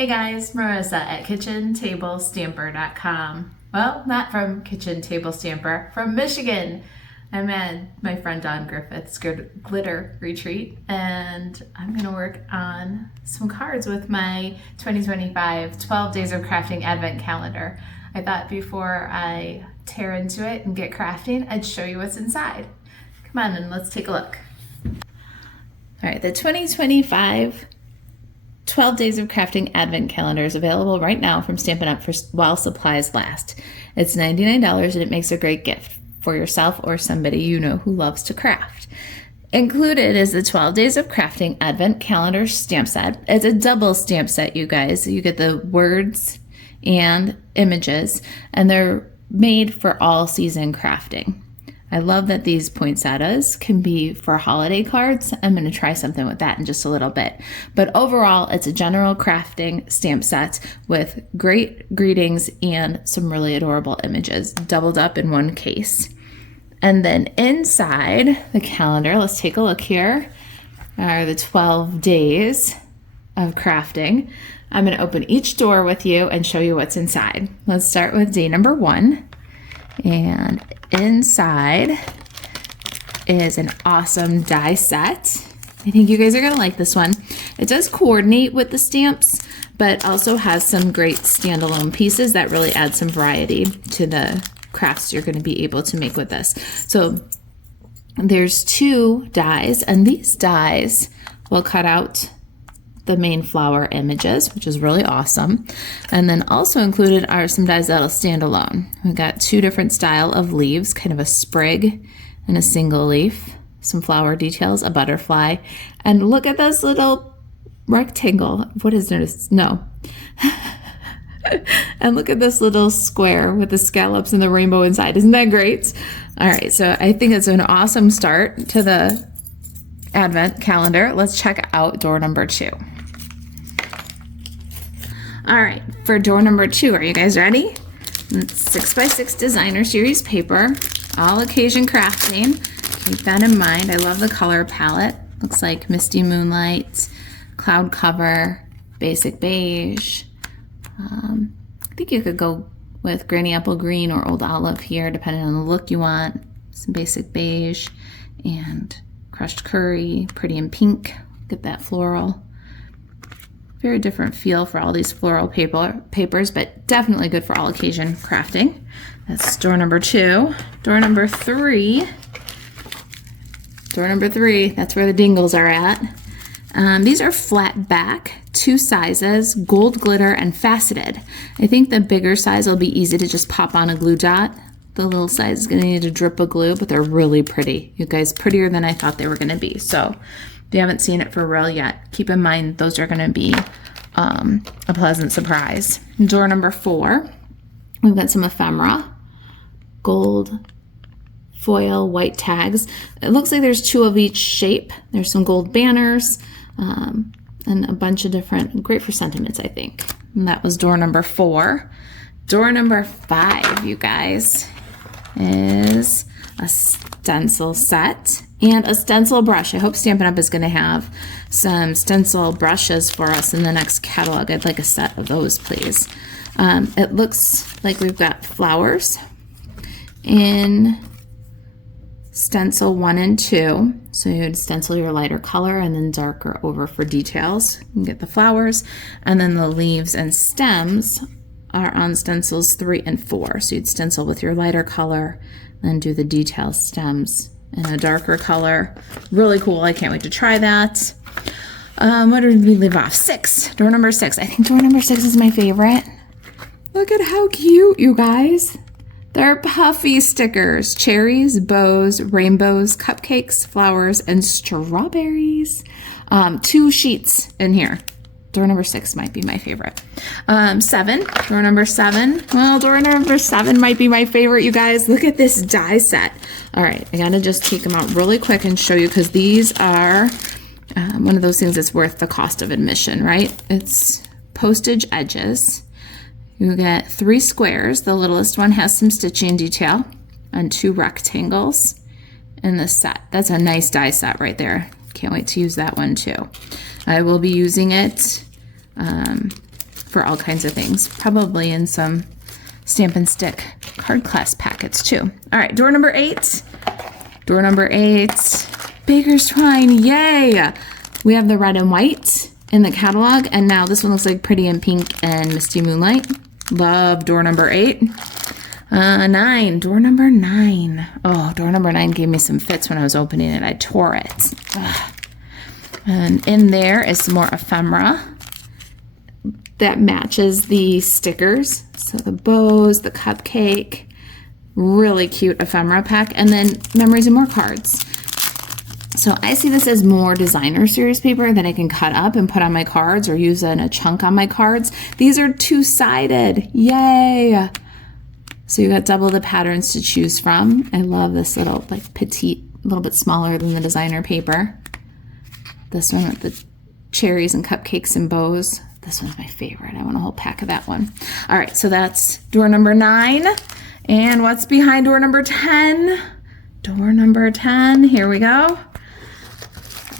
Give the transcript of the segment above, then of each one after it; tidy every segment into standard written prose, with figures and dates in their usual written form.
Hey guys, Marissa at kitchentablestamper.com. Well, not from Kitchen Table Stamper, from Michigan. I'm at my friend Dawn Griffith's glitter retreat, and I'm gonna work on some cards with my 2025 12 Days of Crafting Advent Calendar. I thought before I tear into it and get crafting, I'd show you what's inside. Come on and let's take a look. All right, the 2025 12 Days of Crafting Advent Calendar is available right now from Stampin' Up! For while supplies last. It's $99 and it makes a great gift for yourself or somebody you know who loves to craft. Included is the 12 Days of Crafting Advent Calendar stamp set. It's a double stamp set, you guys. You get the words and images, and they're made for all season crafting. I love that these poinsettias can be for holiday cards. I'm going to try something with that in just a little bit. But overall, it's a general crafting stamp set with great greetings and some really adorable images doubled up in one case. And then inside the calendar, let's take a look here, are the 12 days of crafting. I'm going to open each door with you and show you what's inside. Let's start with day number 1. And inside is an awesome die set. I think you guys are gonna like this one. It does coordinate with the stamps, but also has some great standalone pieces that really add some variety to the crafts you're gonna be able to make with this. So there's 2 dies, and these dies will cut out the main flower images, which is really awesome. And then also included are some dies that'll stand alone. We've got 2 different style of leaves, kind of a sprig and a single leaf, some flower details, a butterfly, and look at this little rectangle. What is this? No. And look at this little square with the scallops and the rainbow inside. Isn't that great? All right, so I think it's an awesome start to the Advent calendar. Let's check out door number 2. All right, for door number 2, are you guys ready? It's 6x6 designer series paper, all occasion crafting. Keep that in mind. I love the color palette. Looks like Misty Moonlight, Cloud Cover, Basic Beige. I think you could go with Granny Apple Green or Old Olive here, depending on the look you want. Some Basic Beige and Crushed Curry, Pretty in Pink. Get that floral. Very different feel for all these floral papers, but definitely good for all occasion crafting. That's door number 2. Door number 3. Door number 3, that's where the dingles are at. These are flat back, 2 sizes, gold glitter and faceted. I think the bigger size will be easy to just pop on a glue dot. The little size is going to need a drip of glue, but they're really pretty. You guys, prettier than I thought they were going to be. So if you haven't seen it for real yet, keep in mind those are going to be a pleasant surprise. Door number 4, we've got some ephemera, gold foil, white tags. It looks like there's 2 of each shape. There's some gold banners and a bunch of different, great for sentiments, I think. And that was door number 4. Door number 5, you guys, is a stencil set and a stencil brush. I hope Stampin' Up! Is going to have some stencil brushes for us in the next catalog. I'd like a set of those, please. It looks like we've got flowers in stencil 1 and 2. So you would stencil your lighter color and then darker over for details. You can get the flowers, and then the leaves and stems are on stencils 3 and 4. So you'd stencil with your lighter color, then do the detail stems in a darker color. Really cool. I can't wait to try that. What did we leave off? 6. Door number 6. I think door number 6 is my favorite. Look at how cute, you guys. They're puffy stickers. Cherries, bows, rainbows, cupcakes, flowers, and strawberries. 2 sheets in here. Door number 6 might be my favorite. 7, door number 7. Well, door number 7 might be my favorite, you guys. Look at this die set. All right, I gotta just take them out really quick and show you, because these are one of those things that's worth the cost of admission, right? It's postage edges. You get 3 squares. The littlest one has some stitching detail, and 2 rectangles in the set. That's a nice die set right there. Can't wait to use that one too. I will be using it for all kinds of things, probably in some Stampin' Stick card class packets too. All right, door number 8. Door number 8, Baker's Twine, yay! We have the red and white in the catalog, and now this one looks like Pretty in Pink and Misty Moonlight. Love door number 8. 9, door number 9. Oh, door number 9 gave me some fits when I was opening it. I tore it. Ugh. And in there is some more ephemera that matches the stickers. So the bows, the cupcake, really cute ephemera pack, and then memories and more cards. So I see this as more designer series paper that I can cut up and put on my cards or use in a chunk on my cards. These are two-sided, yay! So you got double the patterns to choose from. I love this little like petite, a little bit smaller than the designer paper. This one with the cherries and cupcakes and bows. This one's my favorite. I want a whole pack of that one. All right, so that's door number 9. And what's behind door number 10? Door number 10, here we go.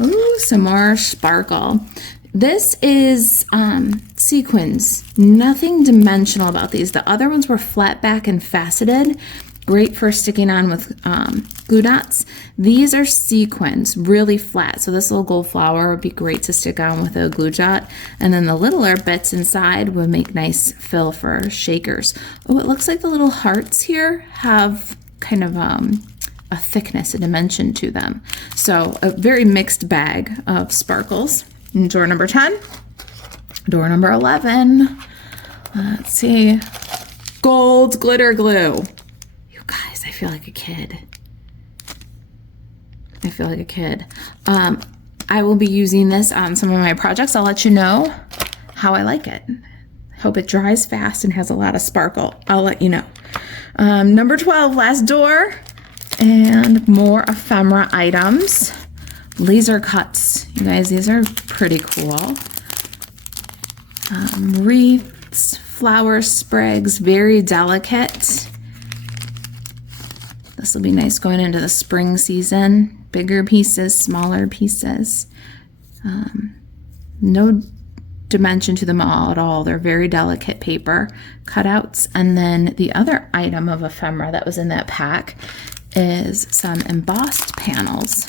Ooh, some more sparkle. This is sequins. Nothing dimensional about these. The other ones were flat back and faceted. Great for sticking on with glue dots. These are sequins, really flat. So this little gold flower would be great to stick on with a glue dot. And then the littler bits inside would make nice fill for shakers. Oh, it looks like the little hearts here have kind of a thickness, a dimension to them. So a very mixed bag of sparkles. And door number 10. Door number 11. Let's see. Gold glitter glue. You guys, I feel like a kid. I feel like a kid. I will be using this on some of my projects. I'll let you know how I like it. Hope it dries fast and has a lot of sparkle. I'll let you know. Number 12, last door. And more ephemera items. Laser cuts. You guys, these are pretty cool. Wreaths, flower sprigs, very delicate. This will be nice going into the spring season. Bigger pieces, smaller pieces. No dimension to them all at all. They're very delicate paper cutouts. And then the other item of ephemera that was in that pack is some embossed panels.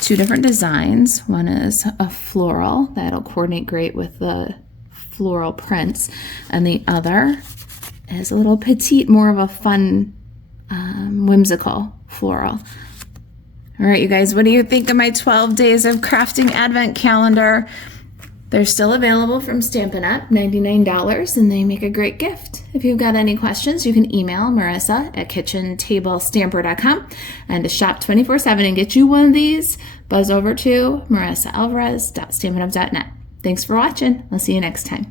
2 different designs. One is a floral that'll coordinate great with the floral prints, and the other is a little petite, more of a fun, whimsical floral. All right, you guys, what do you think of my 12 days of crafting advent calendar? They're still available from Stampin' Up, $99, and they make a great gift. If you've got any questions, you can email Marisa at kitchentablestamper.com. And to shop 24/7 and get you one of these, buzz over to marisaalvarez.stampinup.net. Thanks for watching. I'll see you next time.